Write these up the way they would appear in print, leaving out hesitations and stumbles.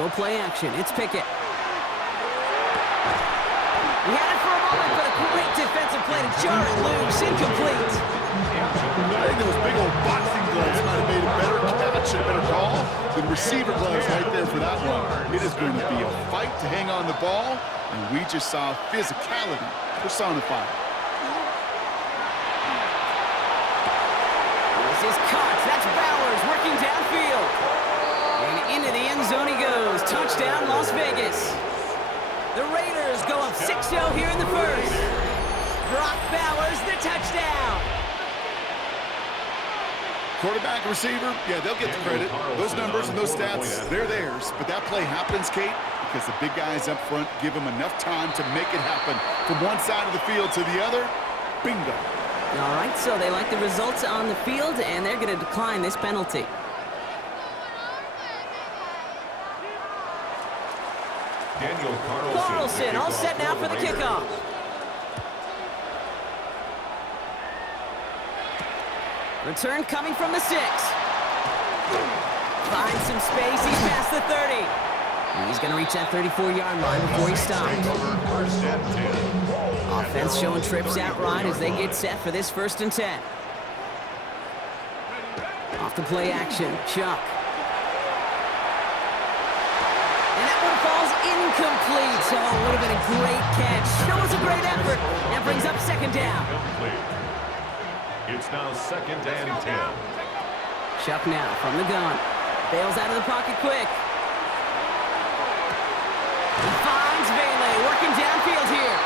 go play action. It's Pickett. He had it for a moment, but a great defensive play to jar it loose. Incomplete. I think those big old boxing gloves might have made a better catch and a better call than receiver gloves right there for that one. It is going to be a fight to hang on the ball, and we just saw physicality personified. This is caught. That's Bowers working downfield. And into the end zone he goes. Touchdown, Las Vegas. The Raiders go up 6-0 here in the first. Brock Bowers, the touchdown. Quarterback, receiver, yeah, they'll get the credit. Those numbers and those stats, they're theirs. But that play happens, Kate, because the big guys up front give them enough time to make it happen. From one side of the field to the other, bingo. All right, so they like the results on the field, and they're going to decline this penalty. Carlson, all set now for the kickoff. Return coming from the 6. Finds some space. He's past the 30. And he's going to reach that 34-yard line before he stops. Offense showing trips out right as they get set for this 1st and 10. Off the play action, Chuck. And that one falls incomplete. So it would have been a great catch. That was a great effort. That brings up 2nd down. It's now 2nd and 10. Chuck now from the gun. Bails out of the pocket quick. He finds Vele working downfield here.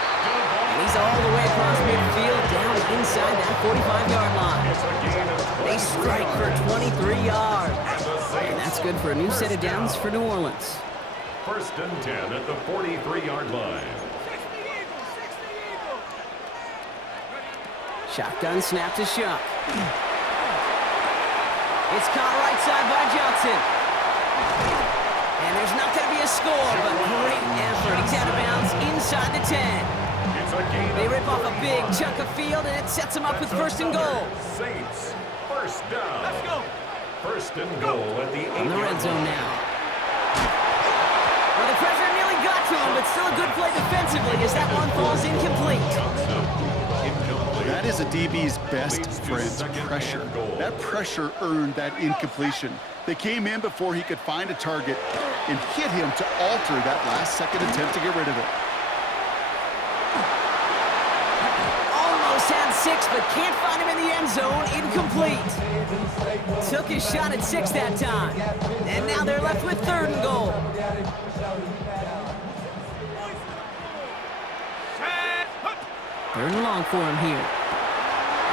And he's all the way across midfield down inside that 45-yard line. They strike for 23 yards. And that's good for a new set of downs for New Orleans. 1st and 10 at the 43-yard line. Shotgun snap to Shuck. It's caught right side by Johnson. And there's not going to be a score, but great effort. He's out of bounds inside the 10. They rip off a big chunk of field, and it sets them up with 1st and goal. Saints, 1st down. Let's go. 1st and goal at the 8-yard line. In the red zone now. Well, the pressure nearly got to him, but still a good play defensively as that one falls incomplete. That is a DB's best friend, pressure. That pressure earned that incompletion. They came in before he could find a target and hit him to alter that last-second attempt to get rid of it. Almost had 6, but can't find him in the end zone. Incomplete. Took his shot at 6 that time. And now they're left with 3rd and goal. Third and long for him here.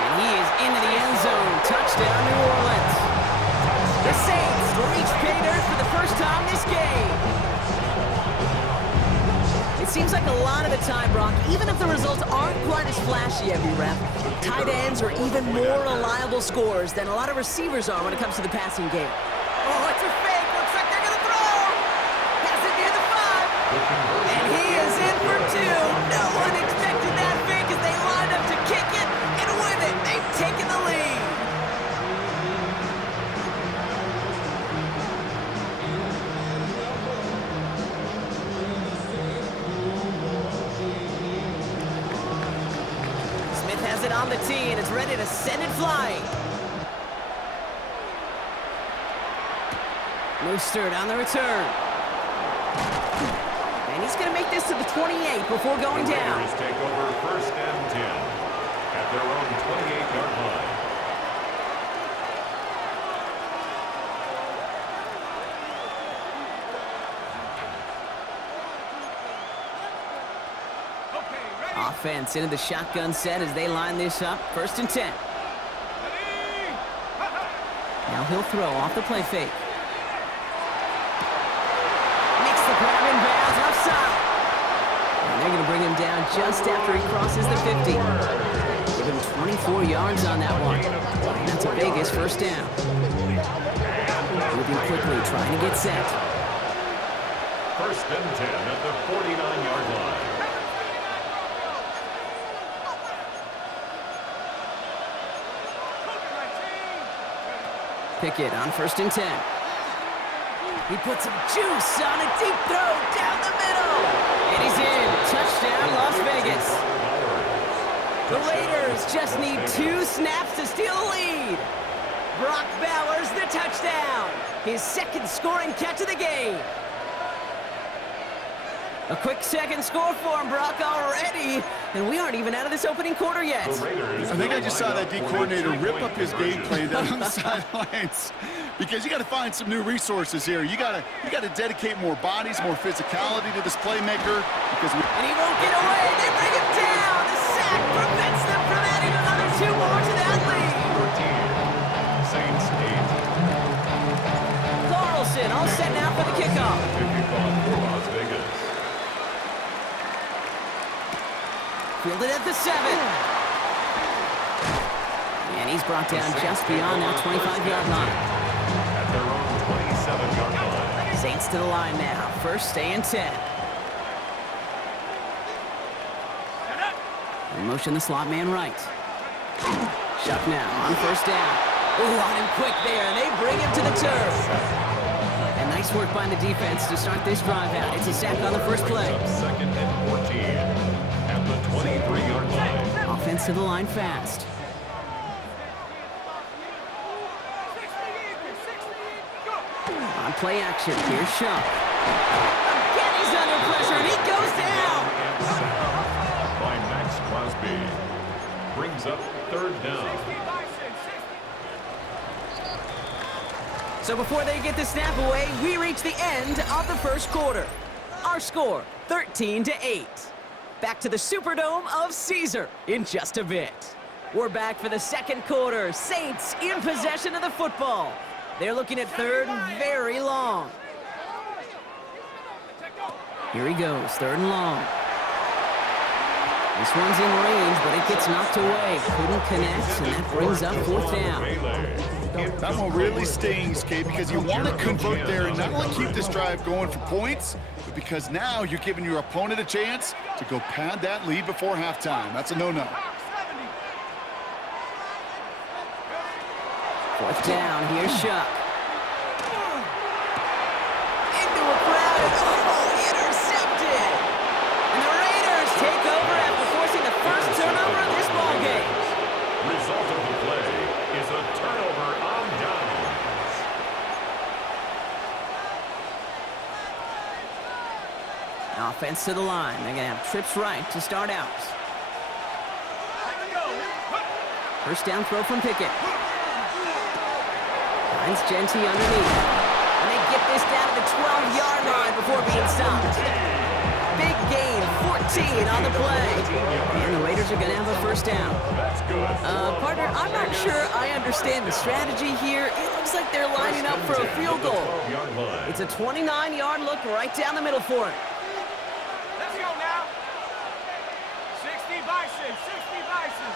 And he is into the end zone. Touchdown, New Orleans. The Saints reach pay dirt for the first time this game. It seems like a lot of the time, Brock, even if the results aren't quite as flashy every rep, tight ends are even more reliable scorers than a lot of receivers are when it comes to the passing game. Oh, it's a fake. Looks like they're going to throw. Has it near the 5. And he is in for 2. No one expected that fake as they lined up to kick it, and with it, they've taken the lead. Smith has it on the tee, and it's ready to send it flying. Mostert on the return. And he's going to make this to the 28 before going down. The Raiders take over 1st and 10 at their own 28-yard line. Offense into the shotgun set as they line this up. 1st and 10. Now he'll throw off the play fake. Makes the grab in bounds offside. And they're going to bring him down just after he crosses the 50. Give him 24 yards on that one. And that's a Vegas 1st down. Moving quickly, trying to get set. 1st and 10 at the 49-yard line. Pickett on 1st and 10. He puts some juice on a deep throw down the middle. And he's in. Touchdown, Las Vegas. The Raiders just need 2 snaps to steal the lead. Brock Bowers the touchdown. His second scoring catch of the game. A quick second score for him, Brock, already. And we aren't even out of this opening quarter yet. I think I just saw that D coordinator rip up his game plan down on the sidelines. Because you got to find some new resources here. You got to dedicate more bodies, more physicality to this playmaker. And he won't get away. They bring him down. The sack prevents them from adding another 2 more to that lead. 14. Saints 8. Carlson all set now for the kickoff. Kickoff for Las Vegas. Fielded at the 7. And he's brought down just beyond that 25-yard line. At their own 27-yard line. Saints to the line now. First and 10. In motion, the slot man right. Shuck now on first down. Ooh, on him quick there, and they bring him to the turf. And nice work by the defense to start this drive out. It's a sack on the first play. Second and 14. At the 23-yard line. Offense to the line fast. On play action, here's Shuck. Again, he's under pressure, and he goes down. And sacked by Max Crosby. Brings up third down. So before they get the snap away, we reach the end of the first quarter. Our score, 13-8. Back to the Superdome of Caesar in just a bit. We're back for the second quarter. Saints in possession of the football. They're looking at third and very long. Here he goes, third and long. This one's in range, but it gets knocked away. Couldn't connect, and that brings up fourth down. That one really stings, Kate, because you want to convert there and not only keep this drive going for points, but because now you're giving your opponent a chance to go pad that lead before halftime. That's a no-no. Fourth down, here's Shuck. Into a crowd, intercepted! And the Raiders take over after forcing the first turnover of this ballgame. Result of the play is a turnover on downs. Offense to the line. They're going to have trips right to start out. First down throw from Pickett. Finds Genty underneath. And they get this down to the 12-yard line before being stopped. Big gain, 14 on the play. And the Raiders are going to have a first down. That's good. Partner, I'm not sure I understand the strategy here. It looks like they're lining up for a field goal. It's a 29-yard look right down the middle for it. Let's go now. 60 Bison, 60 Bison.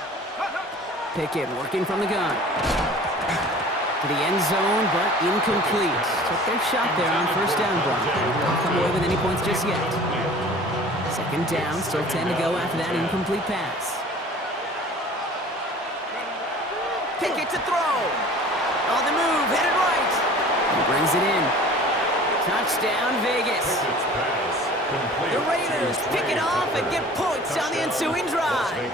Pickett working from the gun. To the end zone, but incomplete. Took their shot there on first down, Brock. Don't come away with any points just yet. Second down, still 10 to go after that incomplete pass. Pickett to throw. On the move, headed right. He brings it in. Touchdown, Vegas. The Raiders pick it off and get points on the ensuing drive.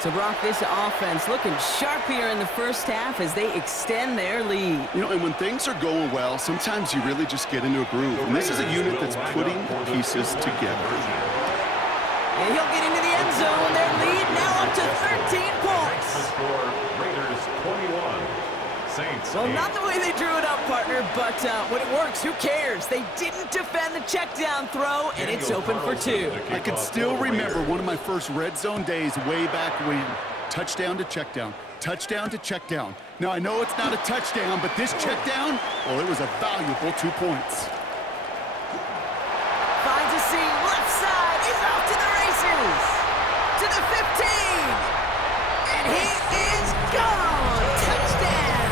So, Brock, this offense looking sharp here in the first half as they extend their lead. You know, and when things are going well, sometimes you really just get into a groove. And this is a unit that's putting pieces together. And he'll get into the end zone. Their lead now up to 13 points. Score Raiders 21. Saints. Well, not the way they drew it up, partner, but when it works, who cares? They didn't defend the check down throw, and it's open for 2. I can still remember one of my first red zone days way back when. Touchdown to check down. Touchdown to check down. Now, I know it's not a touchdown, but this check down, well, it was a valuable 2 points. Finds a seam, left side, he's off to the races. To the 15. And he is gone. Touchdown.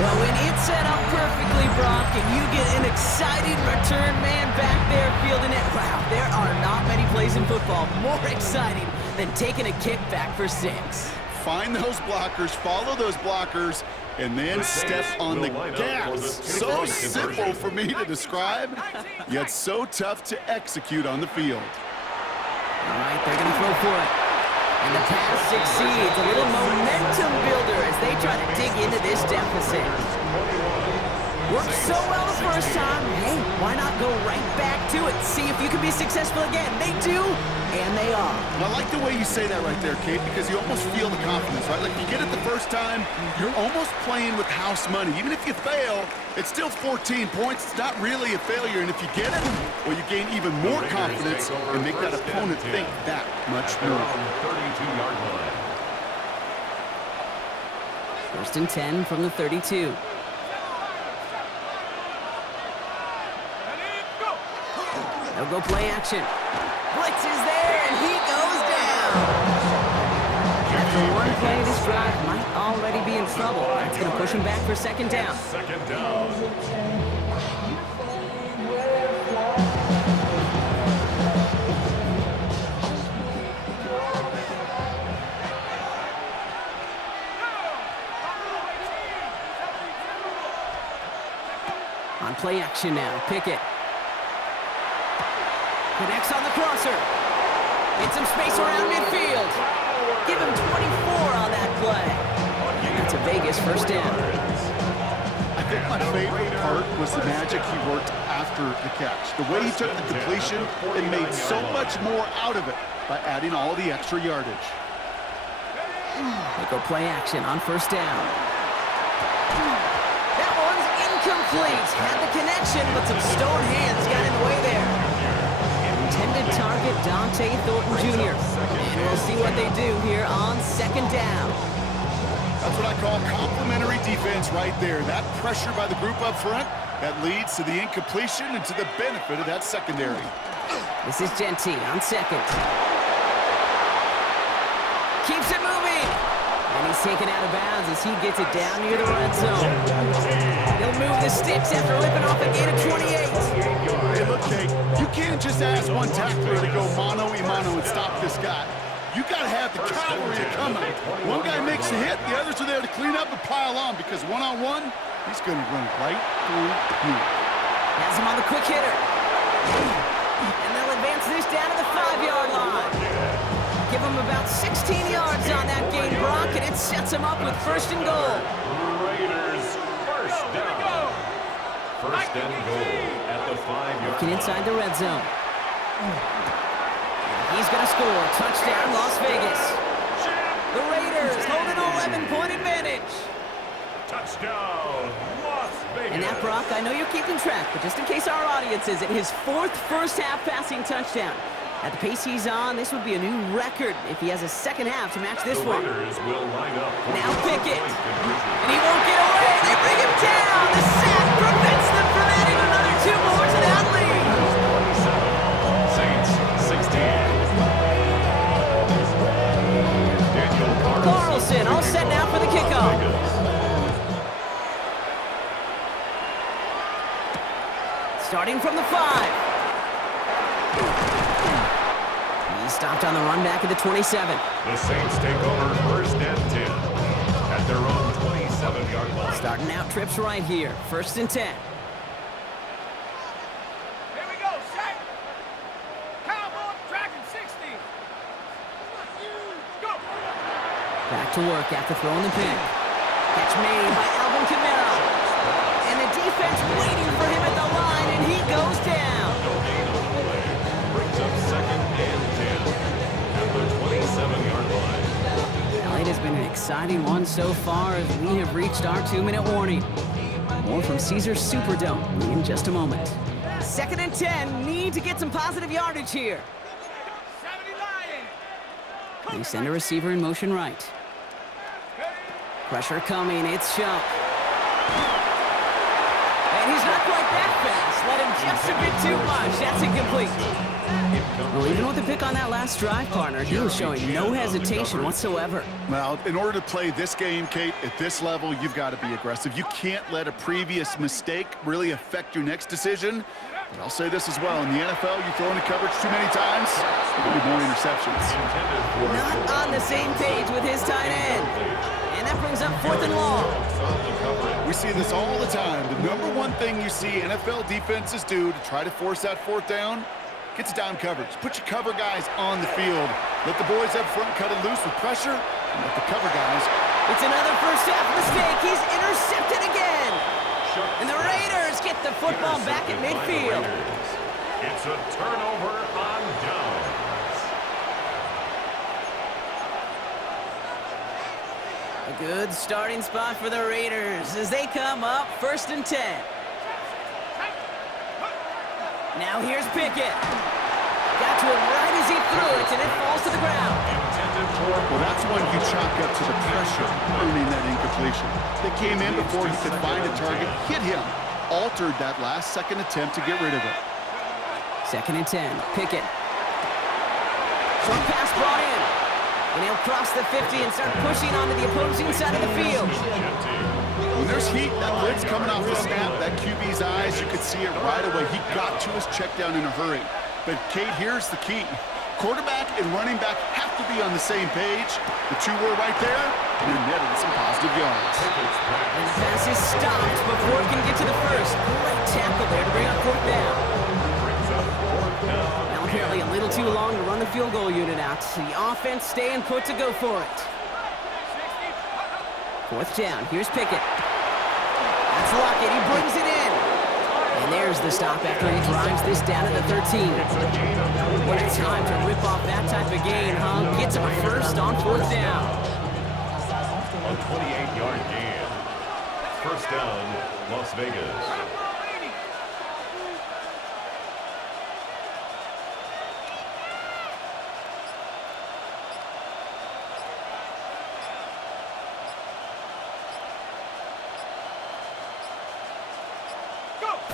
Well, when it's set up perfectly, Brock, and you get an exciting return man back there fielding it, wow, there are not many plays in football more exciting than taking a kick back for 6. find those blockers, follow those blockers, and then step on the gas. So simple for me to describe, yet so tough to execute on the field. All right, they're going to throw for it. And the pass succeeds. A little momentum builder as they try to dig into this deficit. Worked so well the first time. Hey, why not go right back to it? See if you can be successful again. They do, and they are. Well, I like the way you say that right there, Kate, because you almost feel the confidence, right? Like you get it the first time, you're almost playing with house money. Even if you fail, it's still 14 points. It's not really a failure, and if you get it, well, you gain even more confidence and make that opponent think that much more. 32-yard line. First and 10 from the 32. They'll go play action. Blitz is there, and he goes down. After one play, this drive might already be in trouble. That's going to push him back for second down. Second down. On play action now, Pickett. Connects on the crosser. Get some space around midfield. Give him 24 on that play. And that's a Vegas first down. I think my favorite part was the magic he worked after the catch. The way he took the completion and made so much more out of it by adding all the extra yardage. They go play action on first down. That one's incomplete. Had the connection, but some stone hands got in the way there. Intended target, Dante Thornton Jr. And we'll see what they do here on second down. That's what I call complimentary defense right there. That pressure by the group up front, that leads to the incompletion and to the benefit of that secondary. This is Genty on second. Keeps it moving. And he's taken out of bounds as he gets it down near the red zone. He'll move the sticks after ripping off a gain of 28. Hey, look, Kate, you can't just ask one tackler to go mano-a-mano and stop this guy. You got to have the cavalry to come out. One guy makes a hit, the others are there to clean up and pile on, because one-on-one, he's going to run right through you. Has him on the quick hitter. And they'll advance this down to the 5-yard line. Give him about 16 yards on that gain, Brock, and it sets him up with first and goal. Raiders first down. First and goal at the 5-yard line. Looking inside the red zone. He's going to score. Touchdown, Las Vegas. The Raiders hold an 11-point advantage. Touchdown, Las Vegas. And that, Brock, I know you're keeping track, but just in case our audience isn't, his 4th first-half passing touchdown. At the pace he's on, this would be a new record if he has a second half to match this one. Will line up Now Pickett. And he won't get away. They bring him down. The sack prevents them from adding another 2 more to that lead. 27. Saints 16. Daniel Carlson all set now for the kickoff. Starting from the 5. Stopped on the run back at the 27. The Saints take over first and 10 at their own 27-yard line. Starting out trips right here. First and 10. Here we go, set. Cowboy tracking 60. Go. Back to work after throwing the pin. Catch made by Alvin Kamara. And the defense waiting for him at the line, and he goes down. No gain on the play. Brings up second and 10 at the 27-yard line. Well, it has been an exciting one so far as we have reached our 2-minute warning. More from Caesars Superdome in just a moment. Second and 10, need to get some positive yardage here. 79. They send a receiver in motion right. Pressure coming, it's Shump. And he's not quite that fast. Misled him just a bit too much. That's incomplete. Well, even with the pick on that last drive, partner, he was showing no hesitation whatsoever. Well, in order to play this game, Kate, at this level, you've got to be aggressive. You can't let a previous mistake really affect your next decision. But I'll say this as well. In the NFL, you throw into coverage too many times, there'll be more interceptions. Not on the same page with his tight end. And that brings up 4th and long. We see this all the time. The number one thing you see NFL defenses do to try to force that 4th down, gets down coverage. Put your cover guys on the field. Let the boys up front cut it loose with pressure, and let the cover guys. It's another first half mistake. He's intercepted again. And the Raiders get the football back at midfield. It's a turnover on downs. A good starting spot for the Raiders as they come up 1st and 10. Now here's Pickett. Got to him right as he threw it, and it falls to the ground. Well, that's when you chalk up to the pressure earning that incompletion. They came in before he could find a target, hit him, altered that last-second attempt to get rid of it. 2nd and 10. Pickett. Short pass brought in. And he'll cross the 50 and start pushing onto the opposing side of the field. When there's heat, that blitz coming off the snap, that QB's eyes, you could see it right away. He got to his check down in a hurry. But, Kate, here's the key. Quarterback and running back have to be on the same page. The two were right there, and they're netting some positive yards. And the pass is stopped before it can get to the first. Great tackle there to bring up 4th down. Now apparently a little too long to run the field goal unit out. The offense staying put to go for it. 4th down. Here's Pickett. That's Lockett. He brings it in. And there's the stop after he drives this down to the 13. What a time to rip off that type of gain, huh? Gets him a first on 4th down. A 28-yard gain. 1st down, Las Vegas.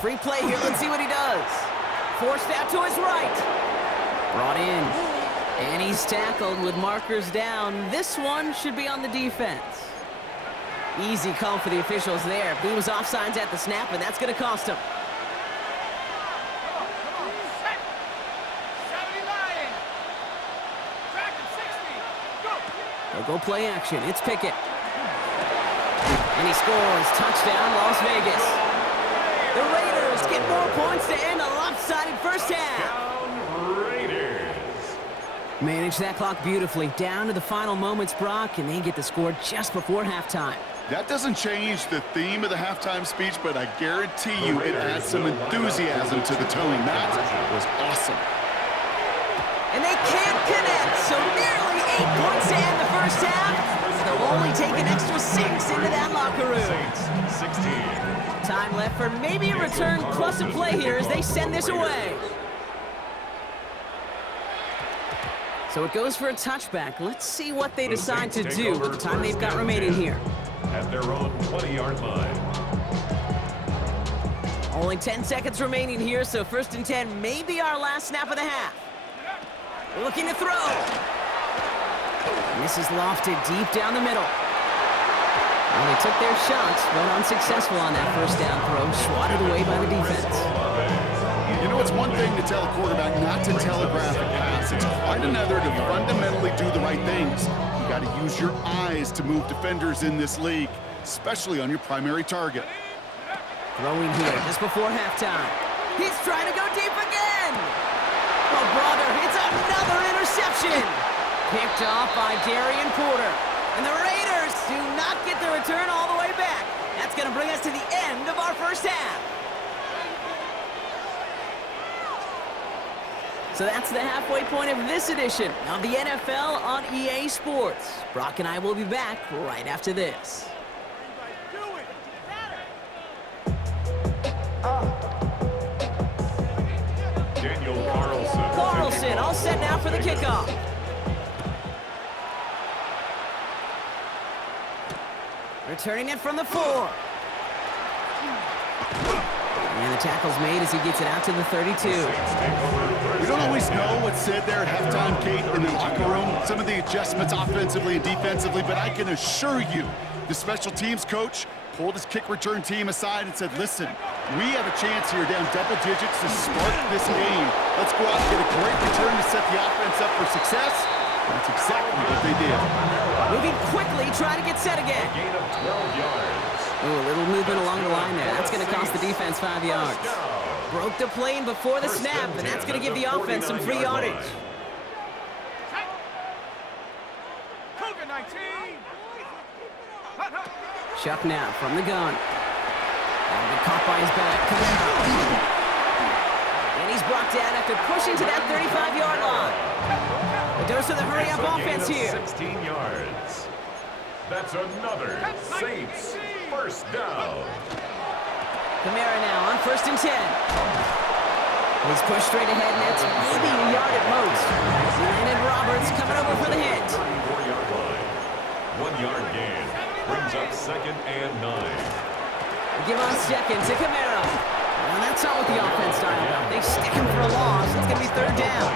Free play here. Let's see what he does. Forced out to his right. Brought in. And he's tackled with markers down. This one should be on the defense. Easy call for the officials there. He was offsides at the snap, and that's going to cost him. They'll go play action. It's Pickett. And he scores. Touchdown, Las Vegas. The Raiders get more points to end a lopsided first half. Raiders. Manage that clock beautifully. Down to the final moments, Brock, and they get the score just before halftime. That doesn't change the theme of the halftime speech, but I guarantee you it adds some enthusiasm to the tone. That was awesome. And they can't connect, so nearly 8 points to end the first half. They'll only take an extra 6 into that locker room. 16. Time left for maybe a return plus a play here as they send this away. So it goes for a touchback. Let's see what they decide to do with the time they've got remaining here. At their own 20-yard line. Only 10 seconds remaining here, so 1st and 10 may be our last snap of the half. Looking to throw. And this is lofted deep down the middle. Well, they took their shots, but unsuccessful on that first down throw, swatted away by the defense. You know, it's one thing to tell a quarterback not to telegraph a pass. It's quite another to fundamentally do the right things. You got to use your eyes to move defenders in this league, especially on your primary target. Throwing here just before halftime. He's trying to go deep again. Oh, brother, it's another interception. Picked off by Darian Porter. And the Raiders do not get the return all the way back. That's going to bring us to the end of our first half. So that's the halfway point of this edition of the NFL on EA Sports. Brock and I will be back right after this. Daniel Carlson. Carlson all set now for the kickoff. Returning it from the 4. And the tackle's made as he gets it out to the 32. We don't always know what's said there at halftime, Kate, in the locker room. Some of the adjustments offensively and defensively, but I can assure you the special teams coach pulled his kick return team aside and said, listen, we have a chance here down double digits to spark this game. Let's go out and get a great return to set the offense up for success. That's exactly what they did. Moving quickly, trying to get set again. Gain of 12 yards. Oh, a little movement along the line there. That's going to cost the defense 5 yards. Broke the plane before the snap, and that's going to give the offense some free yardage. Cougar 19. Chuck now from the gun. And caught by his back. And he's brought down after pushing to that 35-yard line. A dose of the hurry-up offense here. 16 yards. That's another Saints first down. Kamara now on 1st and 10. He's pushed straight ahead, and that's maybe a yard at most. Landon Roberts coming over for the hit. 34-yard line. 1 yard gain. Brings up 2nd and 9. Give on 2nd to Kamara. Well, that's not what the offense styled up. They stick him for a loss. It's going to be 3rd down.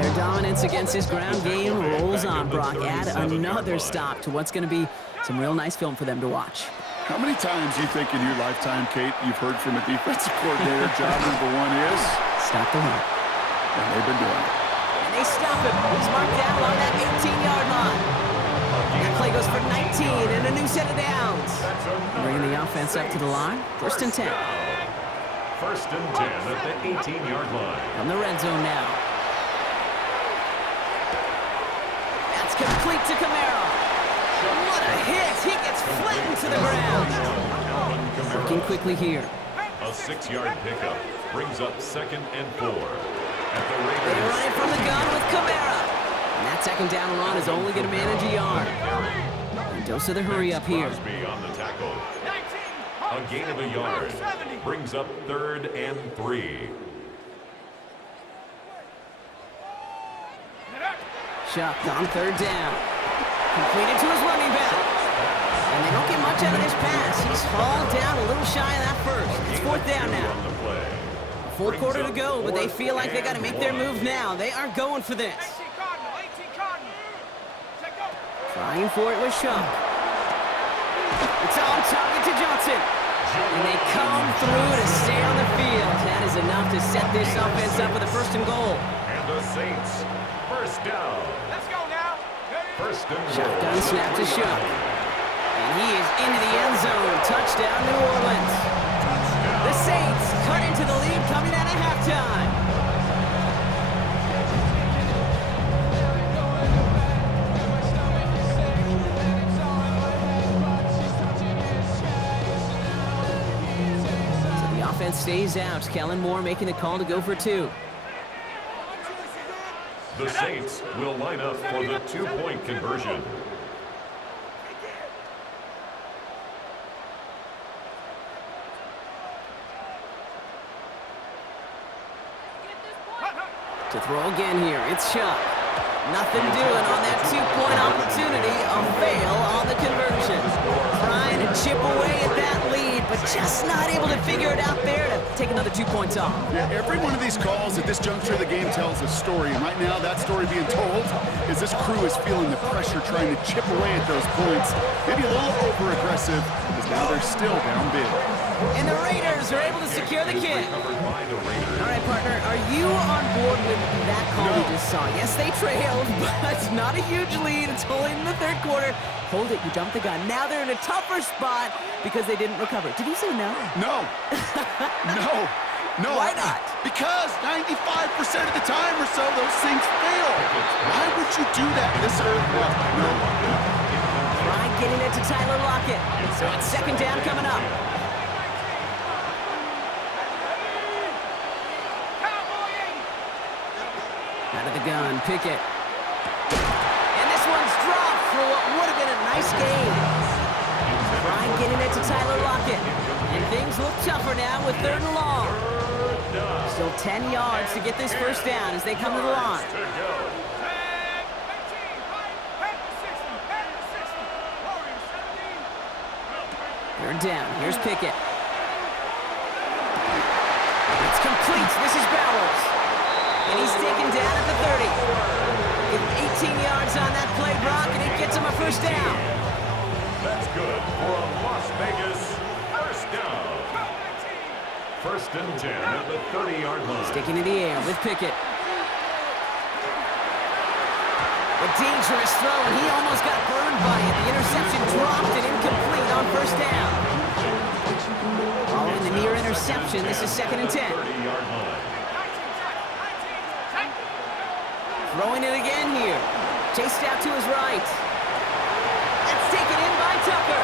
Their dominance against his ground game rolls on, Brock. Add another stop to what's going to be some real nice film for them to watch. How many times do you think in your lifetime, Kate, you've heard from a defensive coordinator, job number 1 is? Stop the run. And they've been doing it. And they stop him. He's marked down on that 18-yard line. That play goes for 19 and a new set of downs. Bringing the offense up to the line. 1st and 10. 1st and 10 at the 18-yard line. From the red zone now. That's complete to Kamara. What a hit! He gets flattened to the ground. Working quickly here. A 6-yard pickup brings up 2nd and 4. At the They Raiders. run it from the gun with Kamara. And that 2nd down run is only going to manage a yard. And dose of the hurry up here. Crosby on the tackle. A gain of a yard. Brings up 3rd and 3. Chuck on 3rd down. Completed to his running back. And they don't get much out of this pass. He's hauled down a little shy of that first. It's 4th down now. On the play. A full quarter to go, but they feel like they got to make their move now. They are going for this. 18 Cardinal, 18 Cardinal. Check go. Trying for it with Chuck. It's on target to Johnson. And they come through to stay on the field. That is enough to set this offense up with a 1st and goal. And the Saints first down. Let's go now. 1st and goal. Shotgun snap to Chuck. And he is into the end zone. Touchdown, New Orleans. The Saints cut into the lead coming out of halftime. So the offense stays out. Kellen Moore making the call to go for 2. The Saints will line up for the 2-point conversion. To throw again here, it's Chuck. Nothing doing on that 2-point opportunity. A fail on the conversion. Trying to chip away at that lead, but just not able to figure it out there to take another 2 points off. Yeah, every one of these calls at this juncture of the game tells a story. And right now, that story being told is this crew is feeling the pressure trying to chip away at those points. Maybe a little over-aggressive, because now they're still down big. And the Raiders are able to secure the kick. Recovered by the Raiders. All right, partner, are you on board with that call we No. just saw? Yes, they trailed, but it's not a huge lead. It's only in the 3rd quarter. Hold it, you jumped the gun. Now they're in a tougher spot because they didn't recover. Did you say no? No. No. Why not? Because 95% of the time or so, those things fail. Why would you do that this early? No. Try getting it to Tyler Lockett. So it's 2nd down coming up. Out of the gun, Pickett. And this one's dropped for what would have been a nice game. Try getting it to Tyler Lockett. And things look tougher now with 3rd and long. Still 10 yards to get this 1st down as they come to the line. 3rd down. Here's Pickett. It's complete. This is Bowers. And he's taken down at the 30. Give him 18 yards on that play, Brock, and it gets him a first down. That's good for a Las Vegas first down. First and 10 at the 30-yard line. Sticking in the air with Pickett. A dangerous throw, and he almost got burned by it. The interception dropped and incomplete on first down. Following the near interception, this is second and 10. 30-yard line. Throwing it again here. Chased out to his right. That's taken in by Tucker.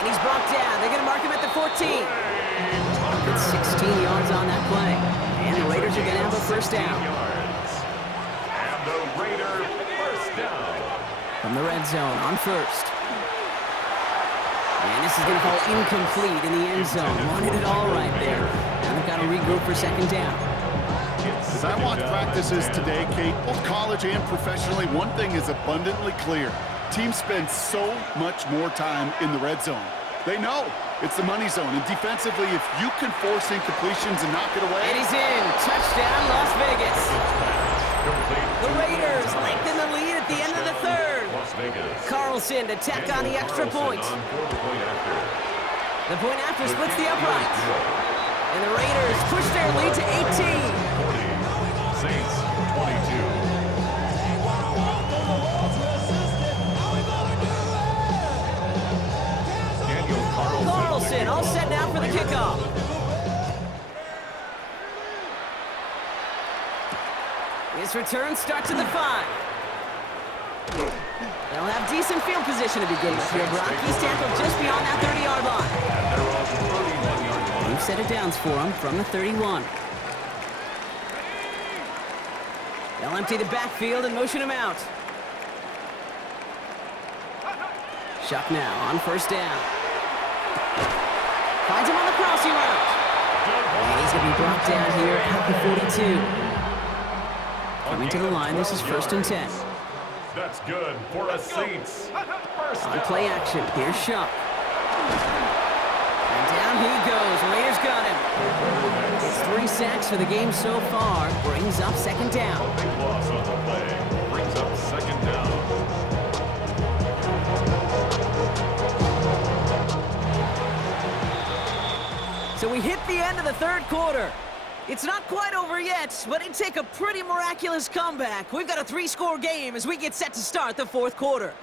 And he's brought down. They're going to mark him at the 14. Good 16 yards on that play. And the Raiders are going to have a first down. And the Raider first down. From the red zone on first. And this is going to fall incomplete in the end zone. Wanted it all right there. Now they've got to regroup for second down. As I watch practices today, Kate, both college and professionally, one thing is abundantly clear. Teams spend so much more time in the red zone. They know it's the money zone, and defensively, if you can force incompletions and knock it away. And he's in. Touchdown, Las Vegas. Complete. The Raiders lengthen the lead at the end of the third. Las Vegas. Carlson to tack on the extra point. On for the point after. The point after splits the upright. And the Raiders push their lead to 18. 40. Saints 22. Daniel Carlson all set now for the kickoff. His return starts at the 5. They'll have decent field position to begin with here, Brock. He's tackled just beyond that 30-yard line. We've set it downs for him from the 31. They'll empty the backfield and motion him out. Shuck now on first down. Finds him on the crossing route. And he's going to be brought down here at the 42. Coming to the line, this is first and 10. That's good for a Saints. First On down. play action, here's Shuck. And down he goes. Raiders got him. It's 3 sacks for the game so far. Brings up second down. Big loss on the play. Brings up second down. So we hit the end of the third quarter. It's not quite over yet, but it'd take a pretty miraculous comeback. We've got a 3-score game as we get set to start the fourth quarter.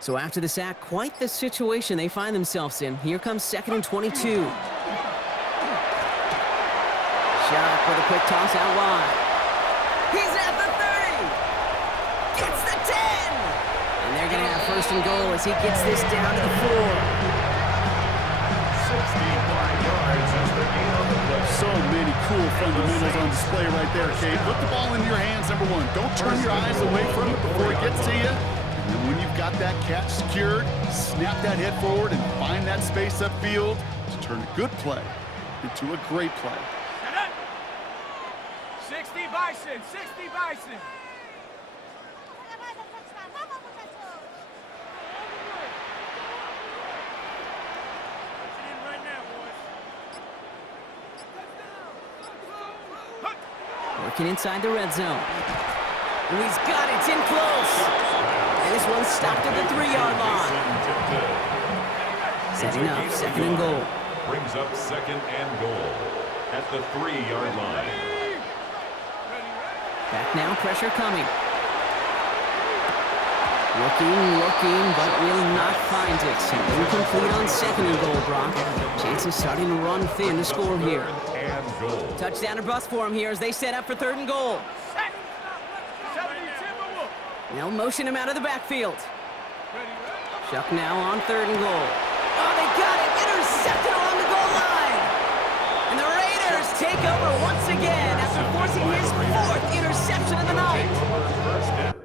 So after the sack, quite the situation they find themselves in. Here comes second and 22. Shot with a quick toss out wide. He's at the 30. Gets the 10. And they're going to have first and goal as he gets this down to the 4. 65 yards as the game on the play. So many cool fundamentals on display right there, Kate. Put the ball in your hands, number one. Don't turn your eyes away from it before it gets to you. And when you've got that catch secured, snap that head forward and find that space upfield to turn a good play into a great play. 60 Bison, 60 Bison. Working inside the red zone. And he's got it. It's in close. And this one's stopped at the 3-yard line. Setting up second and goal. Brings up second and goal at the 3-yard line. Back now, pressure coming. Looking, but will not find it. Incomplete on second and goal, Brock. Chances starting to run thin to score here. Third and goal. Touchdown or bust for him here as they set up for third and goal. 70 Timberwolves. They'll motion him out of the backfield. Chuck now on 3rd and goal. Oh, they got it. Intercepted along the goal line. And the Raiders take over once again after forcing his 4th interception of the night.